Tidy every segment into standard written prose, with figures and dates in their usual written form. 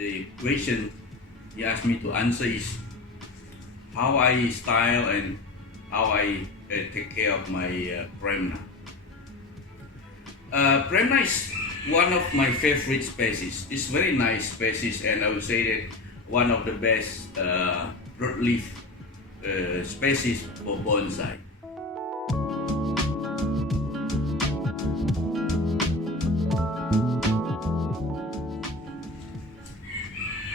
the question he asked me to answer is how I style and how I take care of my Premna. Premna is one of my favorite species. It's very nice species, and I would say that one of the best broadleaf species for bonsai.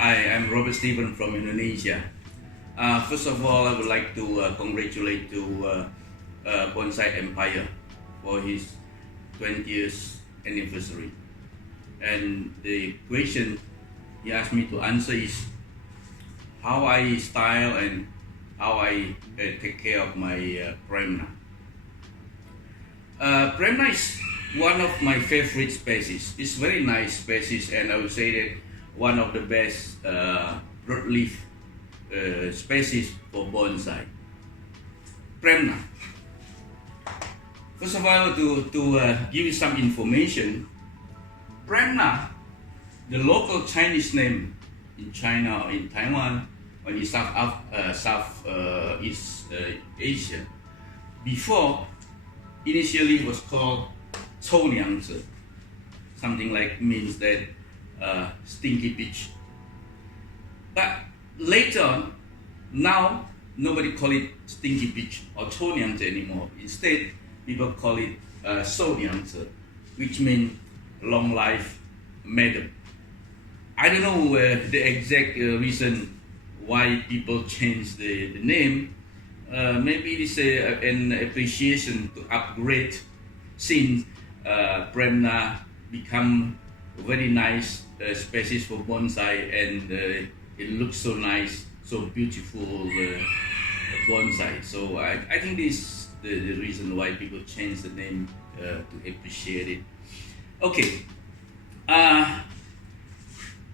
Hi, I'm Robert Stephen from Indonesia. First of all, I would like to congratulate to Bonsai Empire for his 20th anniversary. And the question he asked me to answer is how I style and how I take care of my Premna. Premna is one of my favorite species. It's very nice species, and I would say that one of the best broadleaf species for bonsai. Premna. First of all, to give you some information, Premna, the local Chinese name in China or in Taiwan or in Southeast Asia, before initially it was called Chouliangzi, something like means that stinky peach. But later on, now nobody call it stinky peach or Chouliangzi anymore. Instead, people call it Souliangzi, which means long life madam. I don't know the exact reason why people change the name. Maybe it is an appreciation to upgrade since Premna become a very nice species for bonsai, and it looks so nice, so beautiful bonsai. So I think this is the reason why people change the name to appreciate it. Okay,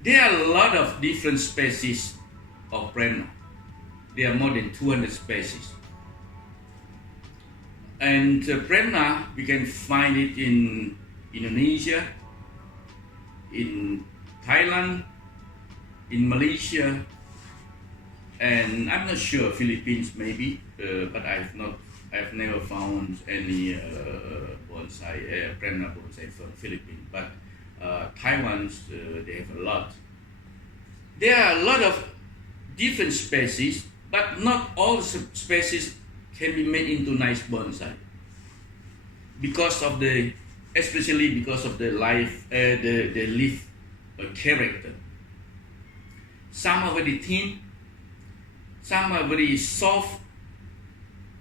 there are a lot of different species of Premna. There are more than 200 species. And Premna, we can find it in Indonesia, in Thailand, in Malaysia, and I'm not sure Philippines maybe, but I've never found any Premna bonsai from Philippines. But Taiwan, they have a lot. There are a lot of different species, but not all species can be made into nice bonsai especially because of the leaf character. Some are very thin, some are very soft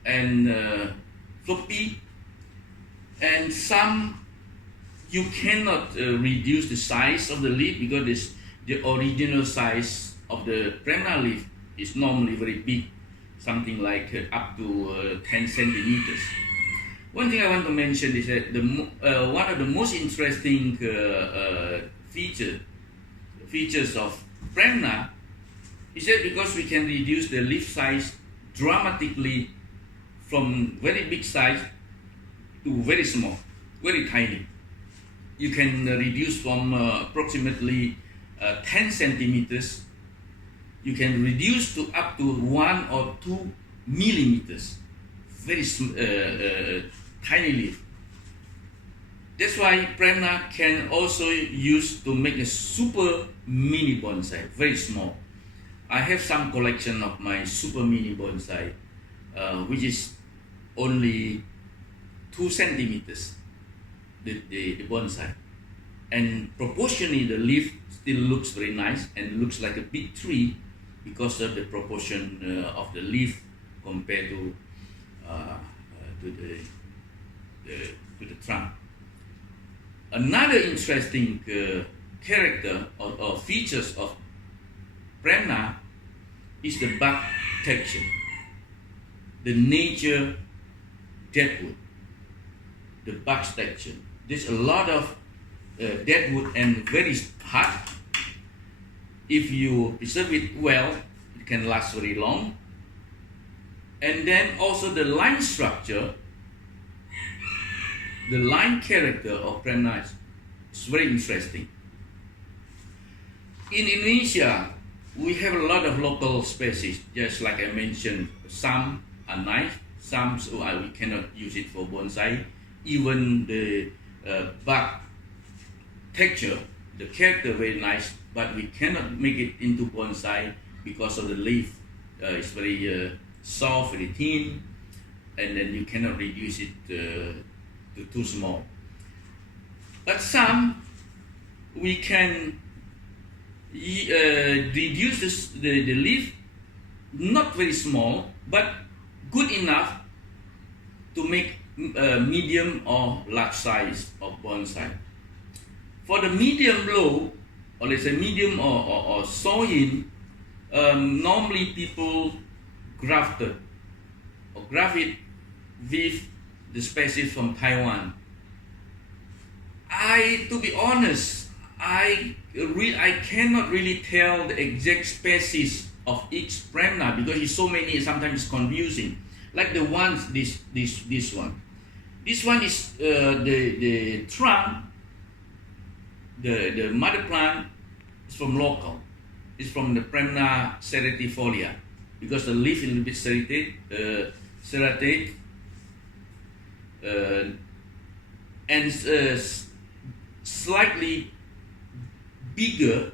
and floppy, and some you cannot reduce the size of the leaf because the original size of the Premna leaf is normally very big, something like up to 10 centimeters. One thing I want to mention is that one of the most interesting features of Premna is that because we can reduce the leaf size dramatically from very big size to very small, very tiny. You can reduce from approximately 10 centimeters. You can reduce to up to 1 or 2 millimeters. Very tiny leaf. That's why Premna can also use to make a super mini bonsai, very small. I have some collection of my super mini bonsai, which is only 2 centimeters, the bonsai. And proportionally, the leaf still looks very nice and looks like a big tree because of the proportion of the leaf compared to the trunk. Another interesting character or features of Premna is the bark texture, the nature deadwood, the bark texture. There's a lot of deadwood and very hard. If you preserve it well, it can last very long. And then also the line structure, the line character of Premna is very interesting. In Indonesia, we have a lot of local species, just like I mentioned. Some are nice, some we cannot use it for bonsai. Even the bark texture, the character very nice, but we cannot make it into bonsai because of the leaf. It's very soft, very thin, and then you cannot reduce it to too small. But some we can reduce the leaf, not very small, but good enough to make medium or large size of bonsai. For the medium low, or let's say medium or sawing, normally people graft it with the species from Taiwan. To be honest, I cannot really tell the exact species of each Premna because it's so many. Sometimes it's confusing. Like the ones this one. This one is the trunk. The mother plant is from local. It's from the Premna serratifolia because the leaf is a little bit serrated, and slightly bigger,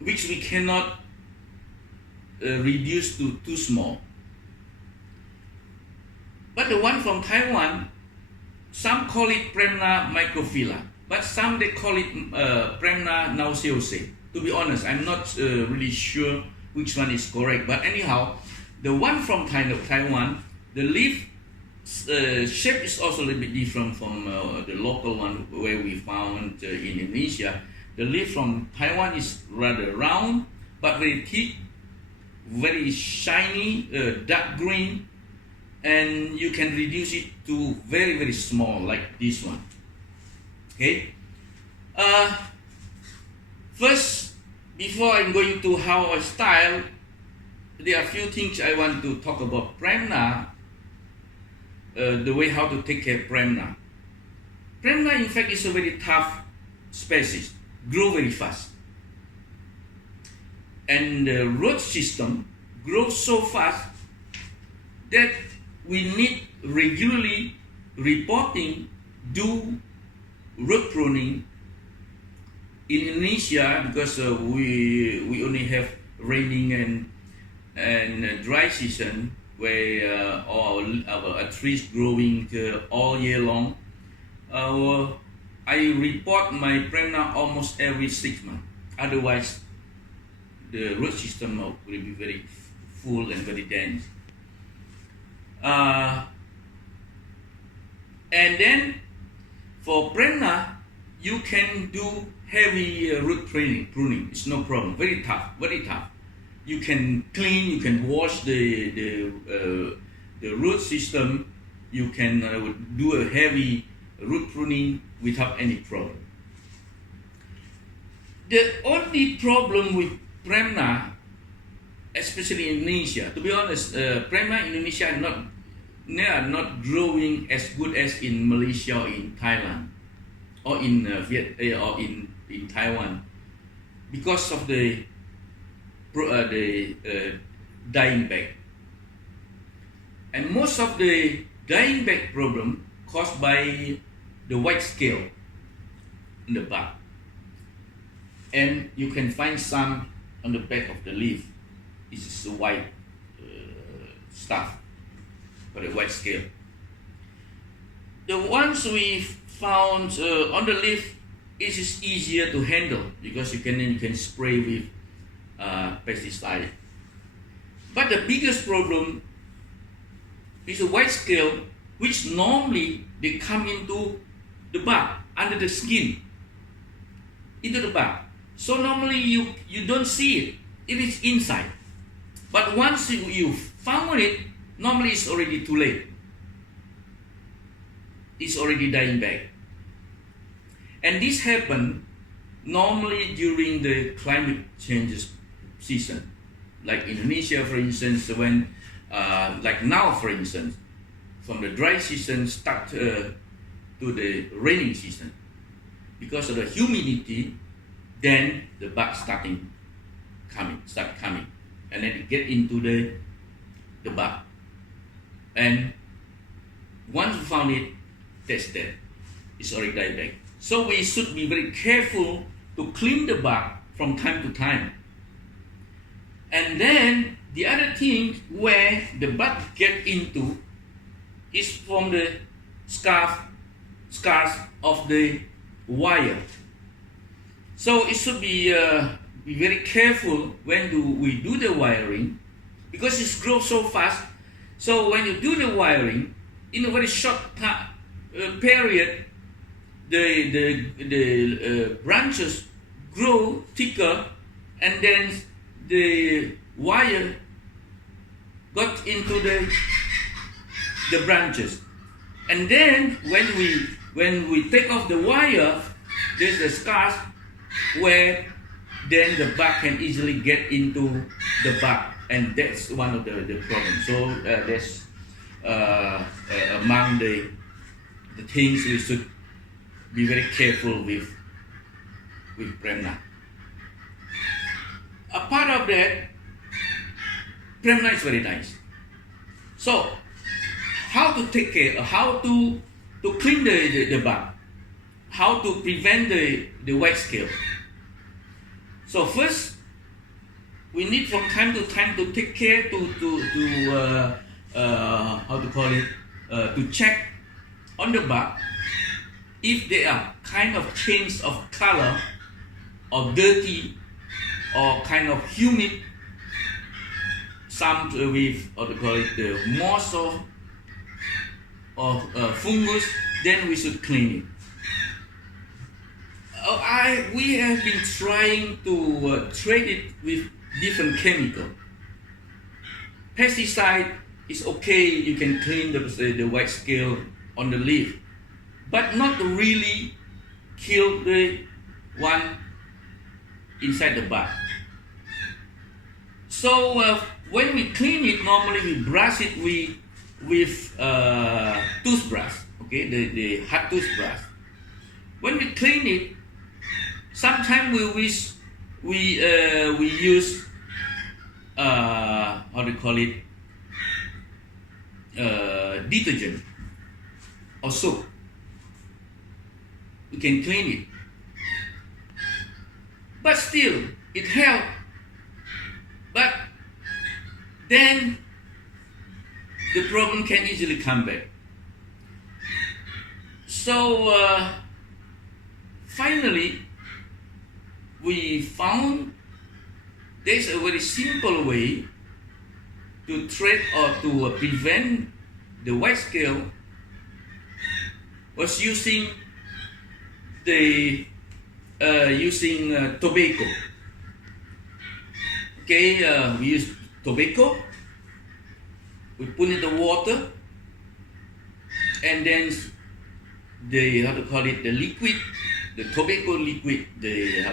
which we cannot reduce to too small. But the one from Taiwan, some call it Premna microphylla, but some they call it Premna nauseaceae. To be honest, I'm not really sure which one is correct. But anyhow, the one from Taiwan, the leaf shape is also a little bit different from the local one where we found in Indonesia. The leaf from Taiwan is rather round, but very thick, very shiny, dark green, and you can reduce it to very, very small, like this one. Okay. First, before I'm going to how I style, there are a few things I want to talk about Premna. The way how to take care of Premna. Premna, in fact, is a very tough species, grow very fast. And the root system grows so fast that we need regularly reporting, do root pruning. In Indonesia, because we only have raining and dry season, where our trees growing all year long, I report my Premna almost every 6 months. Otherwise, the root system will be very full and very dense. And then for Premna, you can do heavy root pruning. It's no problem. Very tough, very tough. You can clean, you can wash the root system. You can do a heavy root pruning without any problem. The only problem with Premna, especially in Indonesia, to be honest, Premna in Indonesia are not growing as good as in Malaysia or in Thailand or in Vietnam or in Taiwan because of the dying back. And most of the dying back problem caused by the white scale in the bark. And you can find some on the back of the leaf. This is the white stuff for the white scale. The ones we found on the leaf, it is easier to handle because you can spray with pesticide. But the biggest problem is the white scale, which normally they come into the bark, under the skin, into the bark. So normally you don't see it. It is inside. But once you found it, normally it's already too late. It's already dying back. And this happens normally during the climate changes season. Like Indonesia, for instance, when, like now, for instance, from the dry season start to the raining season. Because of the humidity, then the bug start coming, and then it get into the bug. And once we found it, that's dead. It's already died back. So we should be very careful to clean the bug from time to time. And then the other thing where the bug get into is from the scars of the wire. So it should be very careful when we do the wiring, because it grows so fast. So when you do the wiring, in a very short period, the branches grow thicker, and then the wire got into the branches. And then when we take off the wire, there's a scars where then the bug can easily get into the bug, and that's one of the problems. So that's among the things we should be very careful with Premna. A part of that, Premna is very nice. So how to take care, how to clean the bug, how to prevent the white scale. So first, we need from time to time to take care to check on the bug if they are kind of change of color, or dirty, or kind of humid, some with the moss or fungus, then we should clean it. We have been trying to treat it with different chemical. Pesticide is okay, you can clean the white scale on the leaf, but not really kill the one inside the bud. So when we clean it, normally we brush it with toothbrush, okay, the hot toothbrush. When we clean it, sometimes we use detergent or soap. We can clean it, but still it helps. But then the problem can easily come back. So finally, we found there's a very simple way to treat or to prevent the white scale, was using tobacco. Okay, we use tobacco. We put in the water, and then the liquid, the tobacco liquid, the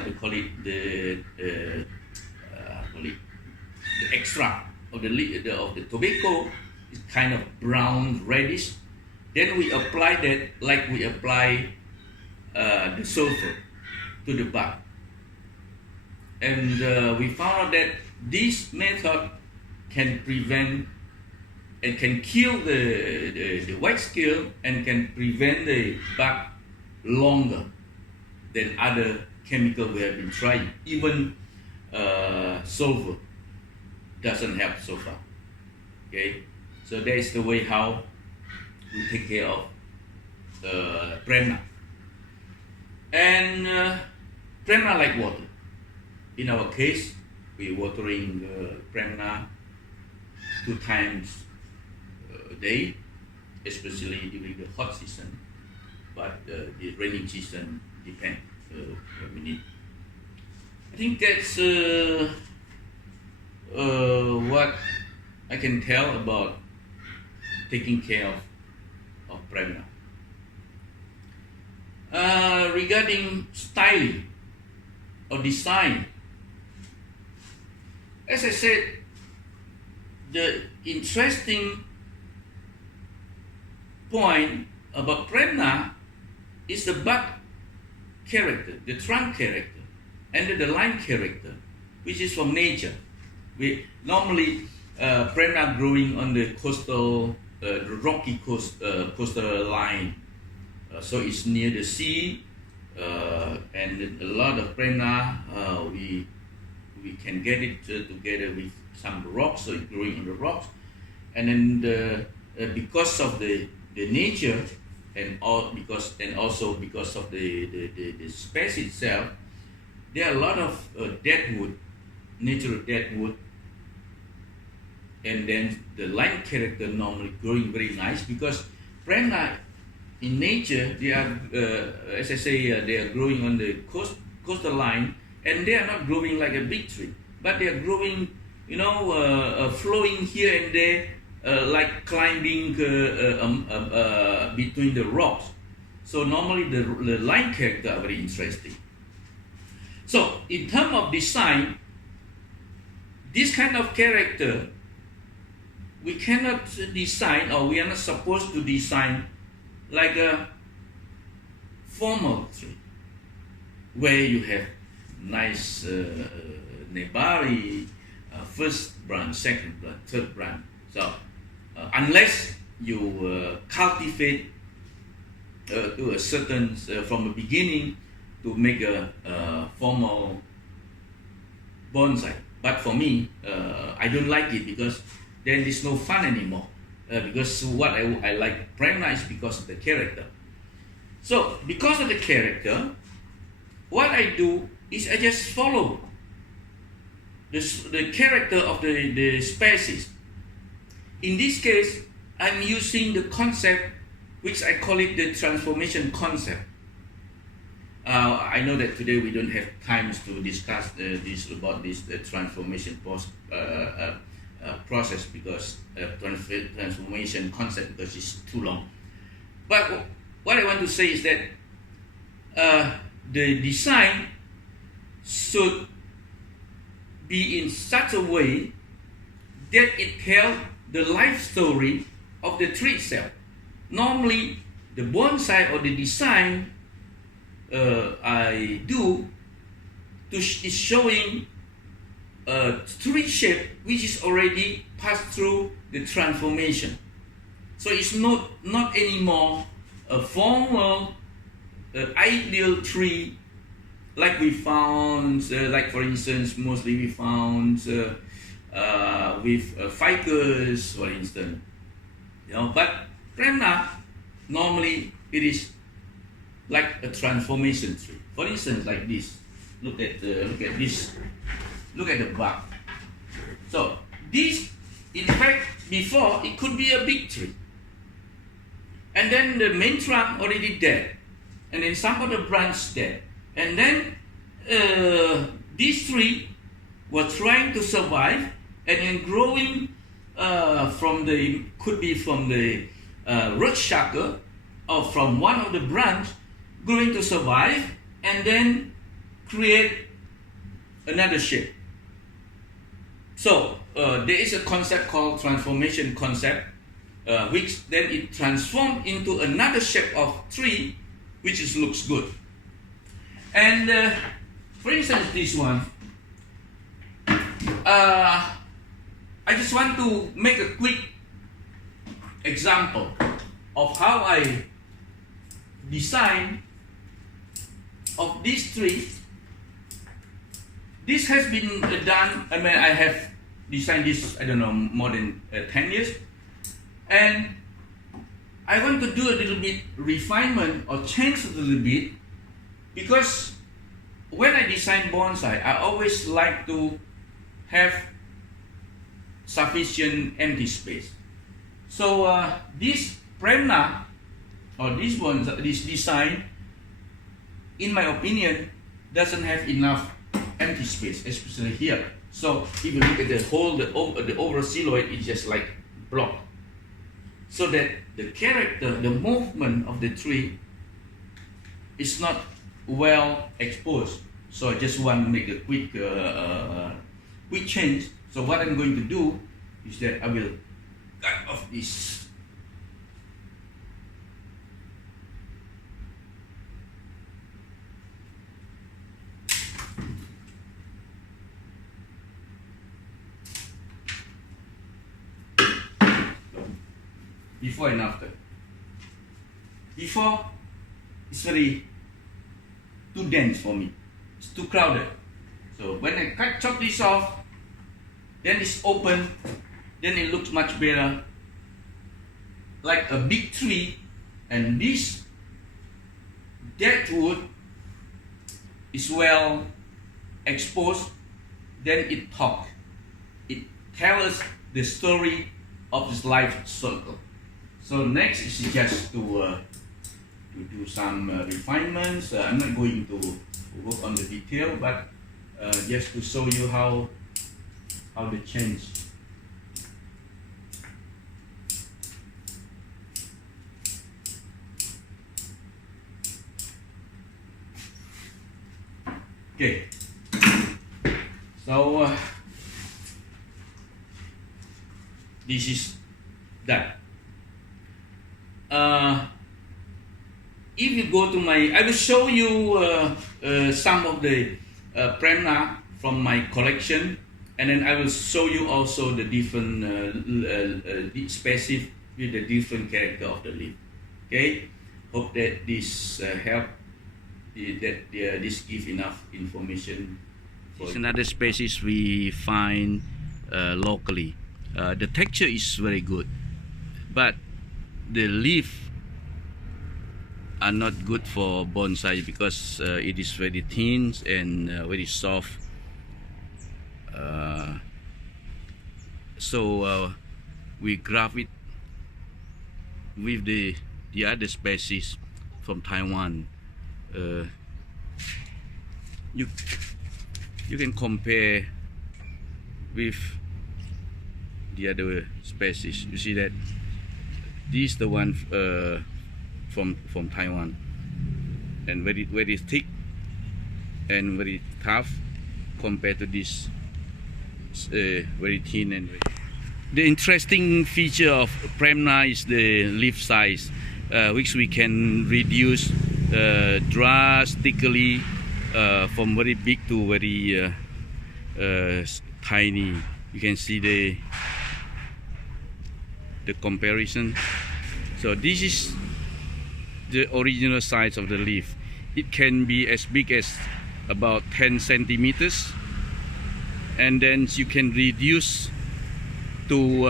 extract of the tobacco is kind of brown reddish. Then we apply that like we apply the sulfur to the bud, and we found out that this method can prevent and can kill the white scale and can prevent the bug longer than other chemical we have been trying. Even sulfur doesn't help so far. Okay, so that is the way how we take care of Premna. And Premna like water. In our case, we're watering Premna 2 times a day, especially during the hot season. But the rainy season depends what we need. I think that's what I can tell about taking care of Premna. Regarding styling or design, as I said, the interesting point about Premna is the bud character, the trunk character, and then the line character, which is from nature. We normally Premna growing on the coastal, rocky coastal line, so it's near the sea, and a lot of Premna we can get it together with some rocks, so it's growing on the rocks, and then because of the nature and also because of the space itself, there are a lot of dead wood, natural dead wood, and then the line character normally growing very nice because Premna in nature they are as I say they are growing on the coastal line, and they are not growing like a big tree, but they are growing, flowing here and there, like climbing between the rocks. So normally the line character are very interesting. So in terms of design, this kind of character we cannot design, or we are not supposed to design like a formal tree where you have nice nebari, first branch, second branch, third branch. So unless you cultivate to a certain from the beginning to make a formal bonsai. But for me, I don't like it because then it's no fun anymore. Because what I like Premna is because of the character. So because of the character, what I do is I just follow the character of the species. In this case, I'm using the concept which I call it the transformation concept. I know that today we don't have time to discuss the transformation process because transformation concept because it's too long. But what I want to say is that the design should be in such a way that it tells the life story of the tree itself. Normally, the bonsai or the design I do is showing a tree shape which is already passed through the transformation. So it's not anymore a formal ideal tree like we found, like for instance, mostly we found with ficus, for instance. But Premna, normally it is like a transformation tree. For instance, like this. Look at this. Look at the bark. So this, in fact, before it could be a big tree, and then the main trunk already dead, and then some of the branch dead, and then this tree was trying to survive, and then growing from the root sucker or from one of the branch, going to survive and then create another shape. So there is a concept called transformation concept, which then it transforms into another shape of tree, which looks good. And for instance, this one, I just want to make a quick example of how I design of this tree. This has been done, I have designed this, I don't know, more than 10 years. And I want to do a little bit refinement or change a little bit, because when I design bonsai, I always like to have sufficient empty space. So this Premna or this design, in my opinion, doesn't have enough empty space, especially here. So if you look at the whole, the overall silhouette is just like block. So that the character, the movement of the tree is not well exposed. So I just want to make a quick change. So what I'm going to do is that I will cut off this. before and after. Before, it's very too dense for me. It's too crowded. So when I chop this off, then it's open, then it looks much better, like a big tree. And this dead wood is well exposed, then it talks. It tells us the story of this life circle. So next is just to do some refinements. I'm not going to work on the detail, but just to show you how they change. Okay, so this is that. If you go to my, I will show you some of the Premna from my collection, and then I will show you also the different species with the different character of the leaf. Okay, hope that this help. This give enough information. It's another species we find locally. The texture is very good, but the leaf are not good for bonsai because it is very thin and very soft. So we graft it with the other species from Taiwan. You can compare with the other species. You see that this is the one from Taiwan, and very thick and very tough compared to this very thin and very. The interesting feature of Premna is the leaf size, which we can reduce drastically from very big to very tiny. You can see the comparison. So this is the original size of the leaf. It can be as big as about 10 centimeters, and then you can reduce to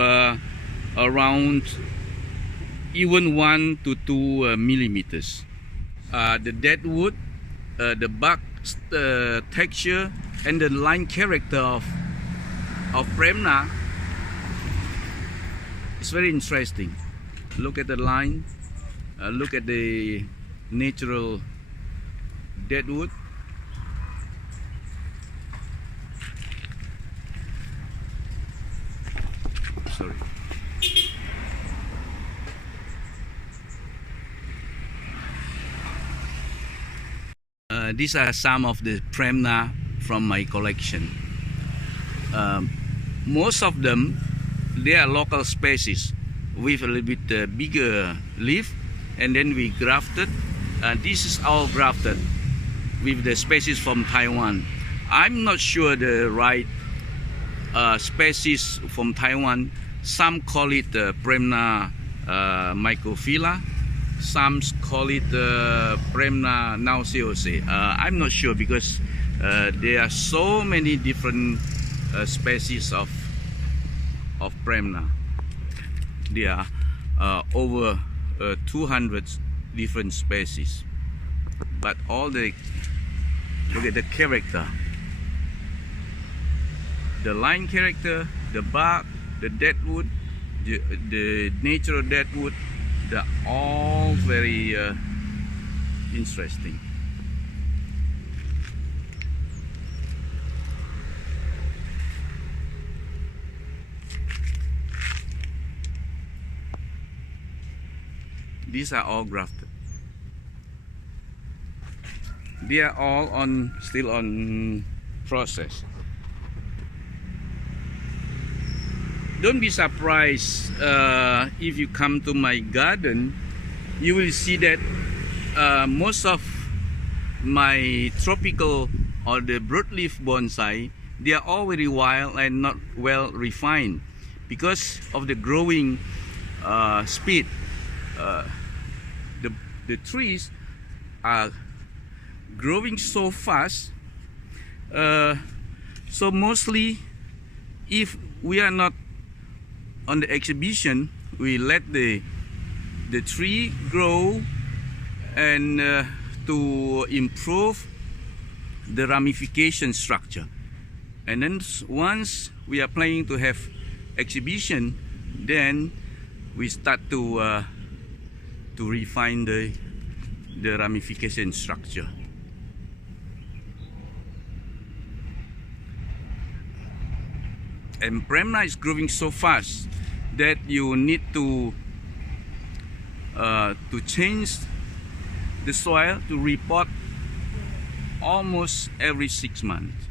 around even 1 to 2 millimeters. The dead wood, the bark texture, and the line character of Premna is very interesting. Look at the line, look at the natural dead wood. Sorry. These are some of the Premna from my collection. Most of them, they are local species with a little bit bigger leaf, and then we grafted. This is all grafted with the species from Taiwan. I'm not sure the right species from Taiwan. Some call it Premna microphylla. Some call it Premna nauseaceae. I'm not sure because there are so many different species of Premna. There are over 200 different species. But all the, look at the character. The line character, the bark, the dead wood, the natural dead wood, they're all very interesting. These are all grafted. They are all still on process. Don't be surprised if you come to my garden. You will see that most of my tropical or the broadleaf bonsai, they are all very wild and not well refined because of the growing speed. The trees are growing so fast, so mostly if we are not on the exhibition, we let the tree grow and to improve the ramification structure. And then once we are planning to have exhibition, then we start to refine the ramification structure. And Premna is growing so fast that you need to change the soil, to repot almost every 6 months.